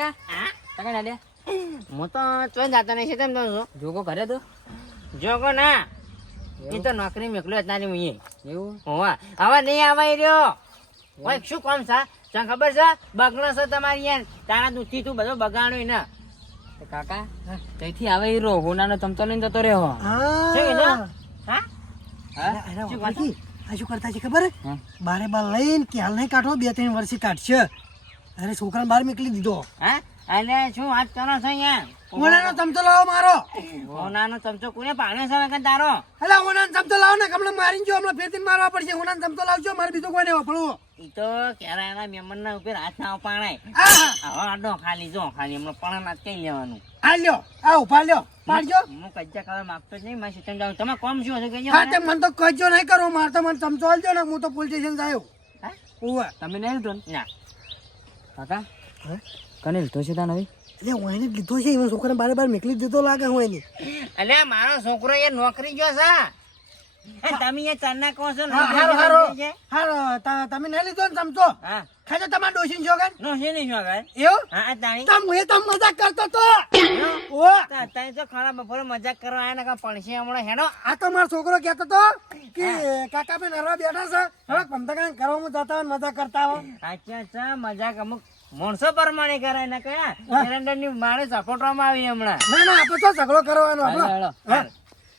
કાકા કાકા ના દે હું તો ચોઈ જાતો નહીં છે તેમ તો જોકો કરે તો જોગો ના એ તો નોકરી મેકલ્યો જ ના હું એવું હોવા હવે નહીં આવાય રહ્યો ઓય શું કામ છે તને ખબર છે બગલો છે તમારી યાર તારા દૂધથી તું બધો બગાડ્યો ને કાકા ત્યાંથી આવે એ રો હોનાનો ચમચો લઈને જતો રહ્યો શું કીધું હા શું કરતા છે ખબર બારે બાર લઈને ક્યાં નહીં કાઢો 2-3 વર્ષથી કાઢશે અરે છોકરાને બહાર મોકલી દીધો હા અલે શું વાત કરો છો યાર ઓનાનો ચમચો લાવો મારો હોનાનો ચમચો કોને પાડ્યો છે વગર તારો અલે ઓનાનો ચમચો લાવો ને હમણાં મારીને જો હમણાં ફેરથી મારવા પડશે ઓનાનો ચમચો લાવજો મારે બીજો કોઈને વાપરવો ઈ તો ક્યારે એના મહેમાનના ઉપર હાથ ના અપાણાય હવે આડો ખાલી જો ખાલી હમણાં પણ ના કઈ લેવાનું આ લ્યો આ ઉભા લ્યો પાડજો હું કજ્જા કરવા માંગતો જ નહીં મારે સિસ્ટમ જાઉં તમે કોમ શું હશે કઈ હા તે મને તો કજો નહીં કરો મારે તો મને ચમચો આલજો ને હું તો પોલીસ સ્ટેશન જાયો હા ઓવે તમે નહીં લીધો ને ના કાકા કને લીધો છે તાન હવે એટલે હું એને લીધો છે એમાં છોકરાને બારે બાર મોકલી દીધો લાગે હું એની અલે મારો છોકરો એ નોકરી ગયો છે તમે એ ચારના કહો છો તમે નહીં લીધો ને ચમચો હા ખાજો તમારે ડોસીને જોગન નો છે નહીં શું આગળ એવું હા તાણી તમ એ તમ મજાક કરતો તો ઓ અત્યારે તો ખરા બપોરે મજાક કરવા આયા ને કા પડશે હમણાં હેડો આ તો મારો છોકરો કહેતો તો કે કાકા બેન હરવા બેઠા છે હવે પમતા કાંઈ કરવામાં જતા હોય ને મજાક કરતા હોય અચ્છા મજાક અમુક માણસો પ્રમાણે કરાય ને કયા એરંડર ની મારે સપોર્ટવામાં આવી હમણાં ના ના આપણે તો ઝઘડો કરવાનો આપણો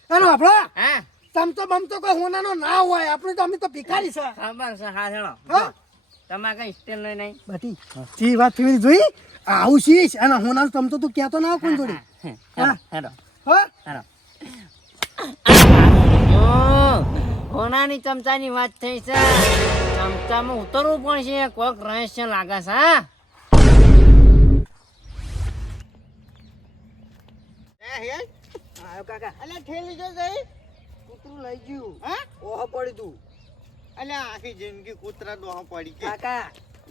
એનો આપણો હા ચમચો બમતો કોઈ હોનાનો ના હોય આપણે તો અમે તો ભિખારી છે ખબર છે હા હેડો તમારે કઈ સ્ટેલ લઈ નહીં બાટી જી વાત ફેરી જોઈ આવું શીશ અને હોનાનો ચમચો તું કહેતો ના કોણ જોડી હેડો હો હેડો હોનાની ચમચાની વાત થઈ છે ચમચામાં ઉતરવું પણ છે કોઈક રહસ્ય લાગે છે હા આયો કાકા અલે ઠેલી જો જઈ કૂતરું લઈ ગયું હા ઓહો પડી તું અલે આખી જિંદગી કૂતરા દોહા પડી કે કાકા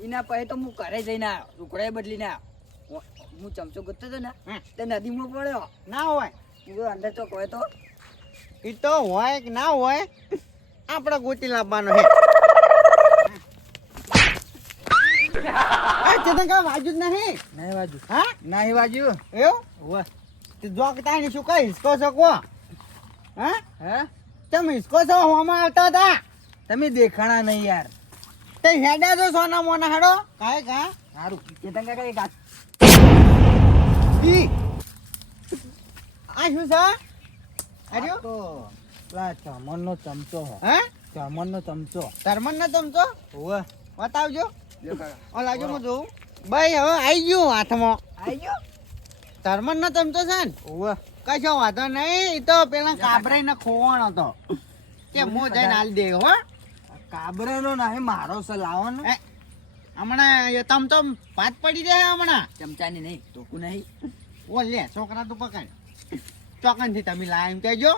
એના પછી તો હું ઘરે જઈને આવ્યો રૂકડાએ બદલીને આવ્યો હું ચમચો ગોતતો હતો ને તે નદીમાં પડ્યો ના હોય હું અંદર તો કહે તો ઈ તો હોય કે ના હોય આપણે ગોતી લાવવાનો હે આ ચેતન કા વાજુ જ નહીં નહીં બાજુ હા નહીં બાજુ એવું હોવે તે જોક તાણી શું કઈ હિસકો શકો હા હે તમે હિસકો છો હોમાં આવતા હતા તમે દેખાણા નહીં યાર તે હેડા છો સોના મોના હેડો કાય કા સારું ચેતન કાકા એક હાથ ઈ આ શું છે આર્યો તો પેલા ચામનનો ચમચો હે ચામનનો ચમચો ધર્મન ના ચમચો હોવે બતાવજો લ્યો કાકા ઓ લાજો હું જોઉં ભાઈ હવે આવી ગયું હાથમાં આવી ગયો ધર્મન નો ચમચો છે ને હોવે કશો વાંધો નહીં ઈ તો પેલા કાબરાઈ ના ખોવાણ હતો કે મો જઈને આલી દે હો કાબરાનો નહીં મારો છે લાવવાનો એ, હમણાં એ તમ તો ભાત પડી જાય હમણાં ચમચાની નહીં ટોકું નહીં ઓ લે છોકરા તું પકડ ચોકન થી તમે લાય એમ કહેજો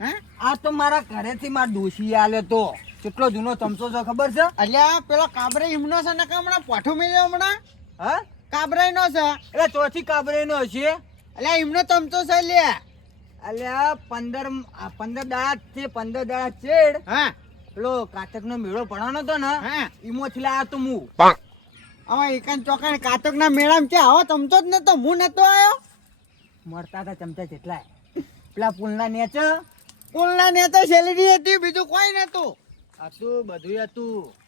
હે આ તો મારા ઘરેથી મારા ડોશી આલ્યો તો કેટલો જૂનો ચમચો છે ખબર છે અલ્યા પેલો કાબરાઈ હિમનો છે ને કે હમણાં પોઠું મેલ્યો હમણાં હા કાબરાઈ નો છે એટલે ચોથી કાબરેનો હશે અલ્યા હિમનો ચમચો છે લે અલ્યા 15 દાડા છે 15 દાડા ચેડ હા પેલો કાતક નો મેળો પડવાનો તો ને હા ઈમોથી લાયો તો હું હવે એકાન ચોકન કાતક ના મેળામાં છે આવો ચમચો જ નતો હું નતો આવ્યો મળતા હતા ચમચા કેટલાય પેલા પુલના નેચ પુલના ને તો સેલેરી હતી બીજું કોઈ નતું હતું બધું હતું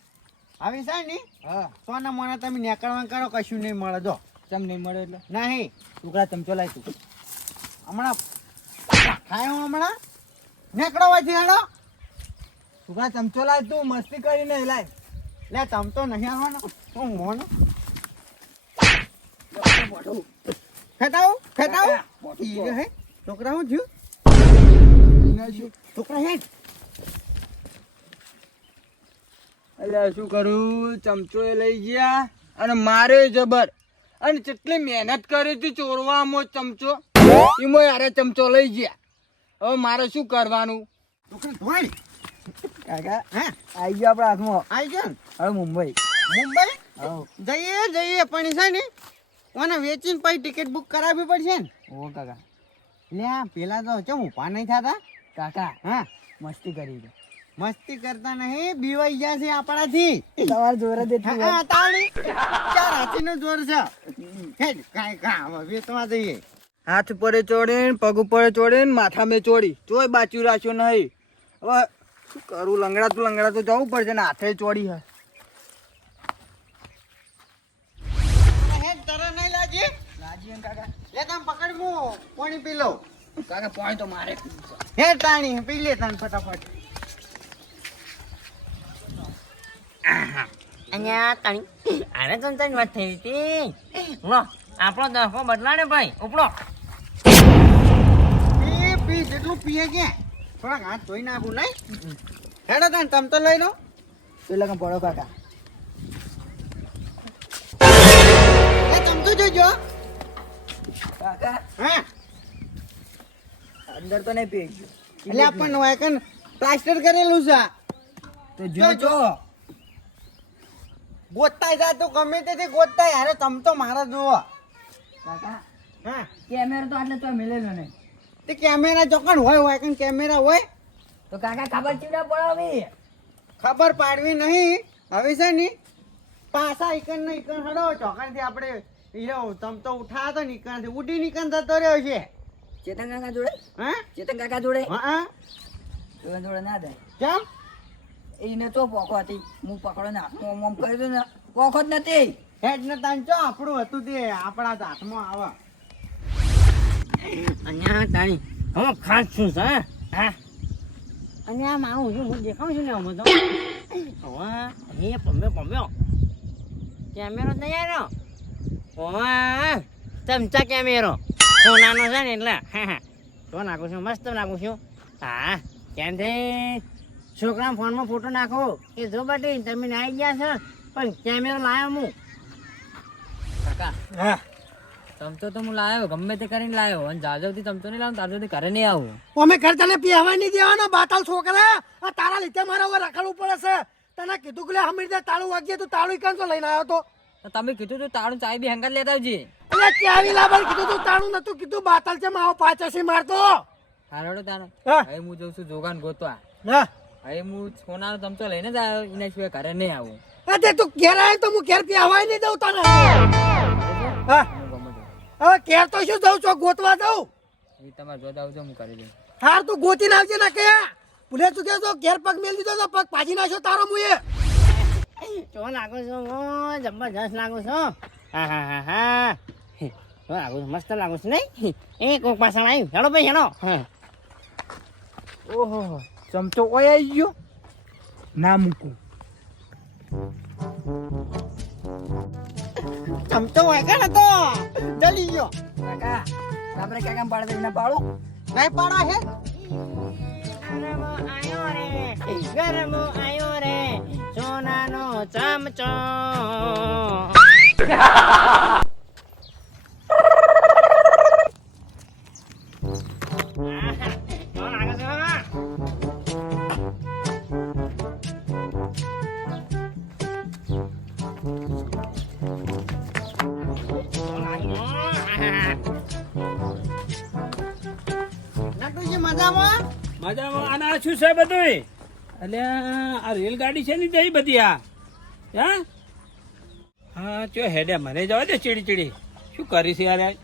આવી છે ને હા સોના મોના તમે નીકળવા કરો કશું નહીં મળે જો ચમ નહીં મળે એટલે નહીં ટુકડા ચમચો લાય તું હમણાં ખાય હું હમણાં નીકળો વાંચી હેડો ટુકડા ચમચો લાય તું મસ્તી કરીને લાય લે ચમતો નહીં આવવાનો હું મોનો ખેતાવું ખેતાવું ઈ હે છોકરા હું થયું છોકરા હે એટલે શું કરું ચમચો એ લઈ ગયા અને મારે જબર અને કેટલી મહેનત કરી હતી ચોરવામાં ચમચો એમાં યારે ચમચો લઈ ગયા હવે મારે શું કરવાનું છોકરા ધોઈ કાકા હા આવી ગયો આપણા હાથમાં આવી ગયો ને હવે મુંબઈ મુંબઈ હા જઈએ પણ છે ને ઓને વેચીને પછી ટિકિટ બુક કરાવવી પડશે ને ઓ કાકા લે પેલા તો ચમ ઉભા નહીં થતા કાકા હા મસ્તી કરી છે મસ્તી કરતા નહીં, બીવાઈ ગયા છે આપણાથી. તમારે જોરે દેતી હોય. હા, તાળી. ચાર હાથીનો જોર છે. હેડ, કાંઈ કામ હવે વેચવા જઈએ. હાથ ઉપર ચોડીને પગ ઉપર ચોડીને માથા મેં ચોડી તોય બાચું રાખ્યો નહીં. હવે શું કરું? લંગડાતું જવું પડશે ને હાથે ચોડી હે. હેડ, તરત નહીં લાગી? રાજી કાકા. લે તમે પકડ, હું પાણી પી લઉં. કાકા પાણી તો મારે. હેડ તાણી, પી લે તાણ ફટાફટ. અહીંયા તાણી આને તો તને વાત થઈ હતી. લો આપણો દફો બદલાડે ભાઈ ઉપડો. પી જેટલું પીએ કે થોડાક હાથ ધોઈ નાખું નહીં. હેડો તાણ, તમ તો લઈ લો. પેલા કામ પડો કાકા. એ તમ તો જોજો. કાકા હા, અંદર તો નહીં પી ગયો. એટલે આપણને વાયકન પ્લાસ્ટર કરેલું છે. તો જો ગોતતાય જા તું, ગમે તેથી ગોતતાય. અરે તમ તો મારા જુઓ. કાકા હા, કેમેરો તો આટલે તો મિલેલો નહીં. તે કેમેરા ચોકન હોય વાયકન કેમેરા હોય. તો કાકા ખબર ચીડા પડાવી. ખબર પાડવી નહીં. હવે છે ને પાછા ઈકન ને ઈકન હડો ચોકનથી આપણે હીરો તમ તો ઉઠા તો નીકળથી ઉડી નીકળ થતો રહ્યો છે. ચેતન કાકા જોડે હા, ચેતન કાકા જોડે હા, જોડે ના દે. કેમ? એને તો પોકો હતી. હું પકડો ને હાથમાં ઓમ કરી દઉં ને પોકો જ નથી. હેડ ને તાન ચો આપણું હતું તે આપણા તો હાથમાં આવે. અહીંયા તાણી હવે ખાસ શું છે હા? અને આમ આવું છું હું દેખાઉં છું ને આમ તો હવે એ પમ્યો કેમેરો જ નહીં આવ્યો. ઓવા ચમચા કેમેરો સોનાનો છે ને એટલે તો નાખું છું, મસ્ત નાખું છું. હા કેમ છે છોકરા ફોનમાં ફોટો નાખો કે જો બાટી તમે આવી ગયા છો પણ કેમેરો લાવ્યો હું. કાકા હા, ચમચો તો હું લાવ્યો, ગમે તે કરીને લાવ્યો. અને જાજવથી ચમચો નહીં લાવું, તારજોથી ઘરે નહીં આવું. અમે ઘર તને પીવા નહીં દેવાનો બાતાલ છોકરા. આ તારા લીધે મારા ઉપર રખડવું પડે છે. તને કીધું કે લે હમી રીતે તાળું વાગીએ તું તાળું કાં તો લઈને આવ્યો તો. તો તમે કીધું તું તાળું ચાય બી હંગાત લેતા આવજે. એટલે ચાવી લાવવાનું કીધું તું તાળું નતું કીધું. બાતાલ છે માવો પાછા મારતો. હારો તારો હા. હવે હું જઉં છું જોગાન ગોતવા. હા, હવે હું સોનાનો ચમચો લઈને જ આવ્યો, એના સિવાય ઘરે નહીં આવું. એ તે તું ઘેર આવે તો હું ઘેર પીવાય નહીં દઉં તને. હા, હું ગમે તે. હવે ઘેર તો શું જઉં છો ગોતવા દઉં. એ તમારે જોતા આવજો, હું કરી દઉં. હાર તું ગોતી નાખજે ના કે ભૂલે તું કે ઘેર પગ મેલ દીધો તો પગ પાછી નાખ્યો તારો મુએ. તો લાગુ છું હું જબરજસ્ત લાગુ છું. હા હા હા હા તો લાગુ છું, મસ્ત લાગુ છું નહીં? એ કોક પાછળ આવ્યું. હેલો ભાઈ હેલો. ઓહો ચમચો ઓય આવી ગયો. ના મૂકું. ચમચો વાગ્યા ને તો જલી ગયો. કાકા આપણે કાકા પાડે તો એને પાડું. નહીં પાડો હે. ગરમો આયો રે, ગરમો આયો રે, સોનાનો ચમચો. તો લાગે છે હા? નટુજી મજામાં? મજામાં. આના શું છે બધું? એટલે આ રેલગાડી છે ને જઈ બધી આ હા હા ચો હેડે મને જવા દે ચીડી ચીડી શું કરી છે યાર?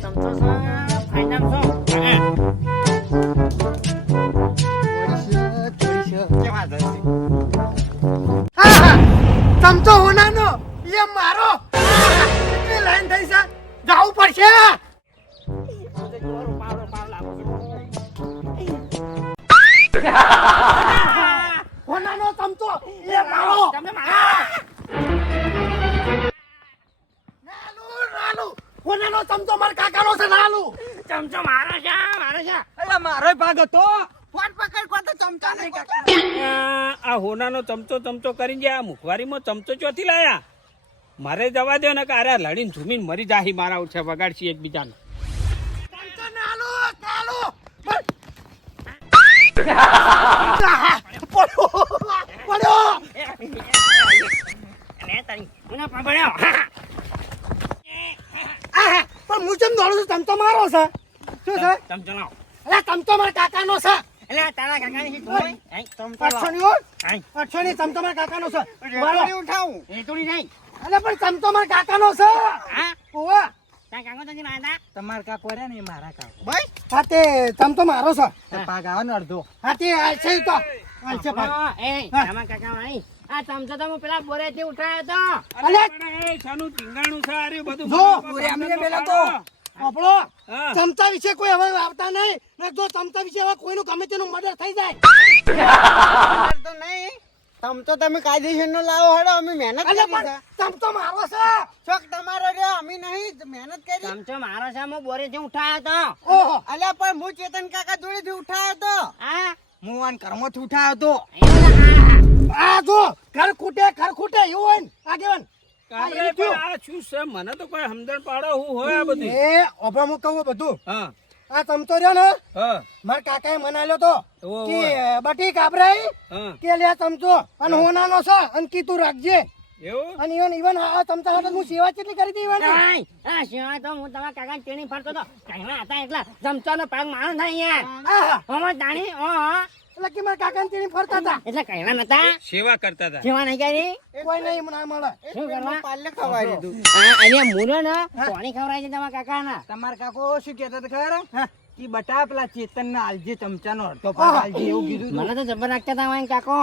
ચમચો છે, ફાઇનલ છો. કેવા જશે? હા, હા, ચમચો હોનાનો એ મારો. કેટલી લાઈન થઈ છે જવું પડશે. હોનાનો ચમચો એ મારો. નાનું, નાનું. હોનાનો ચમચો મારા કાકાનો છે નાનું. ચમચો મારો છે, મારો છે. અલા મારો ભાગ હતો. ફોન પકડ કો તો ચમચા નહીં કાકા. આ હોનાનો ચમચો કરીને ગયા મુખવારીમાં ચમચો ચોથી લાયા. મારે જવા દો ને કે અરે લડીને ઝૂમીને મરી જાહી મારા ઉઠે વગાડશી એકબીજાને. ચમચો નાનું, નાનું. પડ્યો. અને તારી મને પકડ્યો. આહા, પણ હું જેમ દોડું છું ચમચો મારો છે. શું છે? ચમચો લાવો. અરે ચમચો મારા કાકાનો છે. એટલે આ તારા કાકાની શી ધોઈ? આઈ, ચમચો લાવ. 800 ની હો. આઈ, 800 ની ચમચો મારા કાકાનો છે. વાળો. રેતોડી ઉઠાવું એ થોડી નહીં. અલે પણ ચમચો મારા કાકાનો છે. હા? ઓવા. તારા કાકો તો નહીં માનતા? તમાર કાકો રહ્યા ને એ મારા કાકો ભાઈ હા તે ચમચો મારો છે. તે પાક આવે ને અડધો હા તે આલશે ઈ તો. આલશે ભાઈ. હા, એ, હા. આમાં કાકા નહીં. આ ચમચો તો હું પેલા બોરેથી ઉઠાયો તો. અલે. પણ એ શાનું ટીંગાણું છે આ રહ્યું બધું જો, મને અમને ખબર પેલા પડે. આપણો હા. ચમચા વિશે કોઈ હવે આવતા નહીં ને જો ચમચા વિશે હવે કોઈનું ગમે તેનું મર્ડર થઈ જાય તમારે તો નહીં ચમચો તમે કાયદેસર નો લાવો હડો અમે મહેનત અલે કરી પણ છે ચમચો મારો છે શોખ તમારો રહ્યો અમે નહીં મહેનત કરી ચમચો મારો છે હું બોરેથી ઉઠાયો તો. ઓહો અલ્યા પણ હું ચેતન કાકા જોડેથી ઉઠાયો તો હા? હું આન કર્મથી ઉઠાયો તો એવું ને, હા. આ જો ઘર ખૂટે એવું હોય ને આગેવાન કાબરે પણ આ શું છે મને તો કોઈ સમજણ પાડો હું હોય આ બધી એ ઓભા હું કહું બધું હા આ ચમચો રહ્યો ને હા મારા કાકાએ મનાલ્યો તો ઓહો, કે બટી કાબરાઈ હા કે લે ચમચો અને હોનાનો છે અને કીધું રાખજે એવું અને ઈવન આ ચમચા હાટે હું સેવા કેટલી કરી હતી ઈવન આય, આ સિવાય તો હું તમારા કાકાને તેડી ફરતો તો. કાંઈના હતા એટલા ચમચાનો પાક મારો થાય યાર. આહા હમણાં જાણી, હા. એટલે કે મારા કાકાને તેડી ફરતા હતા એટલે કાંઈના નતા. સેવા કરતા હતા સેવા નહીં કરી? કોઈ નહીં મને મળે શું કરવા? પાલે ખવાઈ દીધું આ અહીંયા મૂલો ને પાણી ખવડાય છે તમારા કાકાના. તમાર કાકો શું કહેતા હતા ખબર કે બટા પેલા ચેતન ને આલજે ચમચાનો અડધો ભાગ આલજે એવું કીધું હતું. મને તો જબર રાખતા હતા અમારા કાકો.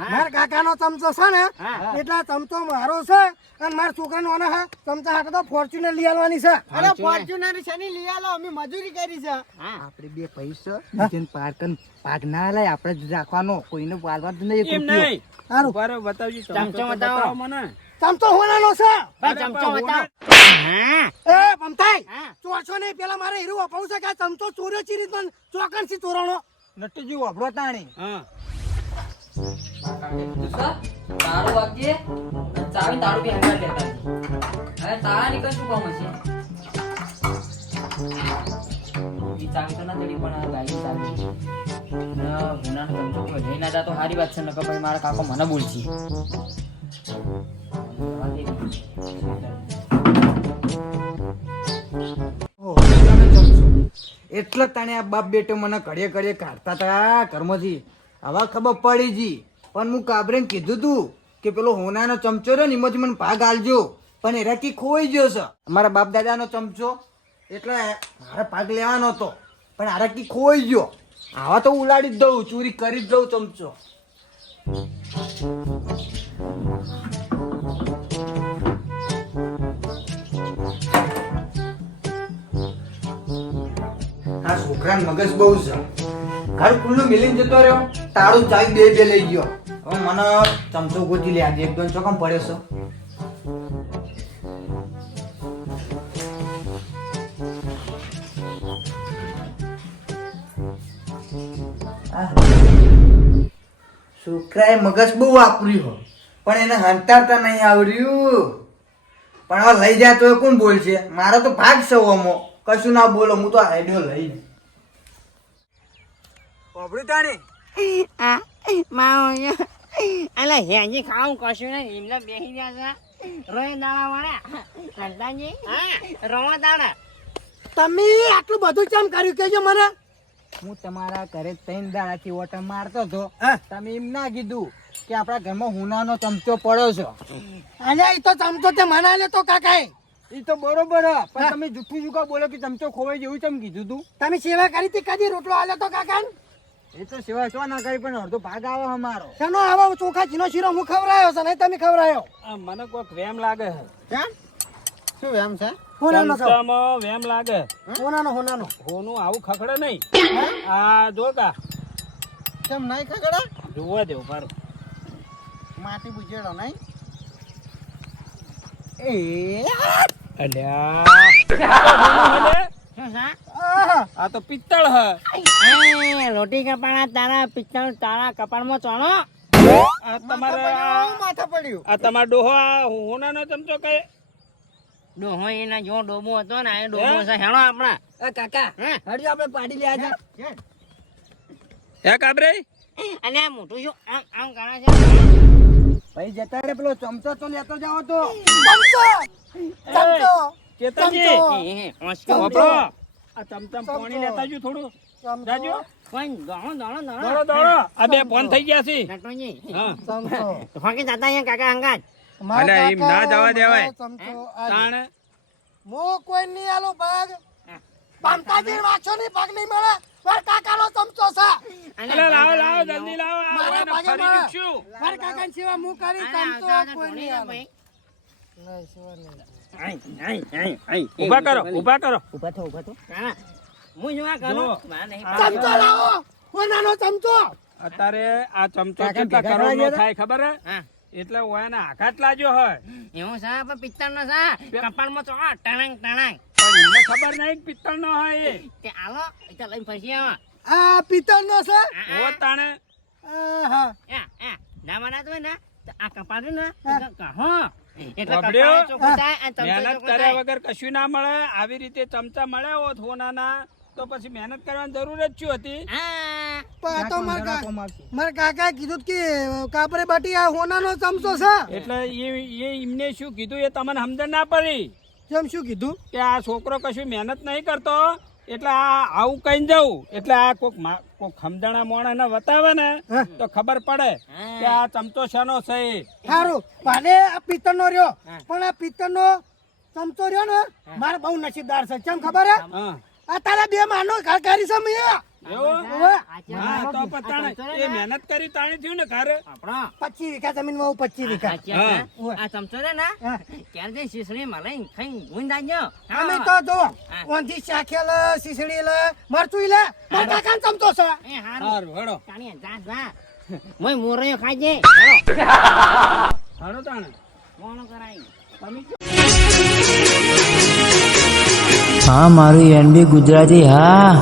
મારા કાકાનો ચમચો છે ને હા. એટલે આ ચમચો મારો છે અને મારા છોકરાનો આનો હા ચમચા હાટે તો ફોર્ચ્યુનર લઈ આવવાની છે અરે ફોર્ચ્યુનર શની લઈ આલો અમે મજૂરી કરી છે હા. આપણે બે પૈસા બીજાને પાકન પાક ના લાય આપણે જ રાખવાનો કોઈને પાલવા જ નહીં એક એમ રૂપિયો. નહીં સારું બરાબર બતાવજો ચમચો તો બતાવો. બતાવો મને ચમચો હોનાનો છે ભાઈ ચમચો પણ બતાવો. હા. એ ભમતાઈ હા. ચોરસો નહીં પેલા મારે હીરું અપાવું છે કે આ ચમચો ચોર્યો ચી રીત ચોકણ થી ચોરાણો નટુજી વાપરો તાણી હા તાળું વાગજે ચાવી તાળું બી હંગાર લેતા હવે તાળા નીકળ શું કામ હશે ઈ ચાવી તો ના તેડી પણ ગાડી ચાવી ના ગુનાનો ચમચો કોઈ લઈ ના જા તો સારી વાત છે નકર પછી મારા કાકો મને બોલશે એટલે તાણે આ બાપ બેટો મને ઘડીએ ઘડીએ કાઢતા હતા કર્મથી હવે ખબર પડી જી પણ હું કાબરેને કીધું તું કે પેલો હોનાનો ચમચો રહ્યો ને એમાંથી મને ભાગ આલજો પણ એ રાકી ખોઈ ગયો છે અમારા બાપ દાદાનો ચમચો એટલે મારે ભાગ લેવાનો હતો પણ આ રાકી ખોઈ ગયો આવા તો ઉલાડી જ દઉં ચોરી કરી જ દઉં ચમચો આ છોકરાને મગજ બહુ છે ઘર ખુલ્લું મિલીને જતો રહ્યો તાળું ચાવી બે બે લઈ ગયો હવે મને ચમચો ગોતી લે આજે એક દોન ચોકમ પડ્યો છે છોકરાએ મગજ બહુ વાપર્યું પણ એને હંતાડતા નહીં આવડ્યું પણ હવે લઈ જાય તો એ કોણ બોલશે મારો તો ભાગ છે ઓમો કશું ના બોલો હું તો આઈડિયો લઈ બાબડી તાણી અલા હેજી ખાવું કશું નહીં એમને બેસી ગયા છે રોય દાણા વાળા સંતાજી હા રોવા દાણા તમે આટલું બધું કેમ કર્યું કેજો મને હું તમારા ઘરે 3 દાડાથી ઓટો મારતો હતો હા. તમે એમ ના કીધું કે આપણા ઘરમાં હુનાનો ચમચો પડ્યો છે અને એ તો ચમચો તે મના લે તો કાકાએ એ તો બરોબર હે, પણ હા. તમે જુઠ્ઠું જુકા બોલો કે ચમચો ખોવાઈ જેવું ચમ કીધું તું તમે સેવા કરી હતી કદી રોટલો આલ્યો તો કાકા એ તો સિવાય શું ના કરી પણ અડધો ભાગ આવે અમારો શેનો આવો ચોખા ચીનો શીરો હું ખવરાયો છે નહીં તમે ખવરાયો આ મને કોઈક વેમ લાગે છે કેમ શું એમ છે હોનાનો છો ચમચામાં વેમ લાગે હોનાનો હોનું આવું ખખડે નહીં આ જો કા કેમ નહીં ખગડા જોવા દેવું મારું માટી બુજેડો નહીં અલ્યા શું છે આહા. આ તો પિત્તળ હે એ રોટી કપાળા તારા પિત્તળ તારા કપાળમાં ચોણો આ તમારે માથા પડ્યું આ તમારા ડોહો આ હોનાનો ચમચો કઈ ડોહો એના જો ડોબો હતો ને એ ડોબો છે હેણો આપણા કાકા હે? હરજો આપણે પાડી લે આજે હે કાબરે અને આ મોટું શું આમ આમ કરે છે ભાઈ જતા રે પેલો ચમચો તો લેતો જાવ તો ચમચો ચેતનજી ચમચો. એ, હોંશિયો વાપરો આ ચમચમ પાણી લેતા જો થોડું ચમચો, જાજો કોઈ દોડો દોડો દોડો દોડો દોડો આ બે ફોન થઈ ગયા છે નટુજી હા ચમચો. ફોકી દાદા અહીંયા કાકા અંગાત મારા અલ્યા, એમ ના કાકા જવા દેવાય. ચમચો આલે. તાણ મો કોઈ નહીં આલો ભાગ બામતાજી વાંચો ની ભાગ નહીં મળે મારા કાકાનો ચમચો છે અને અરે લાવો લાવો જલ્દી લાવો આ મારા ઓને ભાગે ફરી મારા. દીધું. મારા કાકાની સેવા હું કરી અને ચમચો આવતા કોઈ નહીં આલો. ભાઈ નહીં, સેવા નહીં. ઊભા કરો ઊભા કરો ઉભા થો હા હું જોવા જો. કરો માર નહીં ચમચો લાવો નાનો ચમચો અત્યારે આ ચમચો કાકા કેટલા ભેગા કરોડનો કરવા થાય ખબર હે હા એટલે ઓયાના આઘાત લાગ્યો હોય એવું છે પણ પિત્તળનો છે કપાળમાં તો ટણાંગ ટણાંગ પણ એમને ખબર નહીં કે પિત્તળનો હોય એ તે આલો એટલે લઈને ફરશી આવો આ પિત્તળનો છે ઓ તાણે હા ના મનાતો હોય ને તો આ કપાળ ને કહો એટલે વાપર્યો? કપાળ ચોખ્ખું થાય અને ચમચો મહેનત ચોખ્ખો કર્યા થાય. વગર કશું ના મળે આવી રીતે ચમચા મળ્યા હોત હોનાના તો પછી મહેનત કરવાની જરૂર જ શું હતી હા પણ આ તો કાકા કોમ આવશે. મારા કાકાએ કીધું કે કાપરે બાટી આ હોનાનો ચમચો છે એટલે એ એમને શું કીધું એ તમને સમજણ ના પડી જેમ શું કીધું કે આ છોકરો કશું મહેનત નહીં કરતો એટલે આ આવું કઈ જવું એટલે આ કોક સમજણા મોણા બતાવે ને હા. તો ખબર પડે કે આ ચમચો શાનો છે એ. સારું ભલે આ પિત્તળનો રહ્યો હા. પણ આ પિત્તળનો ચમચો રહ્યો ને મારે બહુ નસીબદાર છે કેમ ખબર હે હા આ તારા બે માનો ઘર કરી છે મેં એવું ઓવે. હા તો પણ તાણે એ મહેનત કરી તાણે થયું ને ઘરે આપણો 25 વીઘા જમીનમાં હું 25 વીઘા સાચી વાત છે. હા. આ ચમચો રે ને હા. ક્યારે જઈને શીસડી માં લઈને ખાઈને ઊંઘ જાજો. અમે તો જો હા. ઓંધી શાખે લે શીસડી લે મરચું લે મારા કાકાનો ચમચો છે એ હારું સારું હેડો તાણી જા મોય મોરયો ખાજે હેડો તાણે મોણો કરાઈ હા મારું એનબી ગુજરાતી હા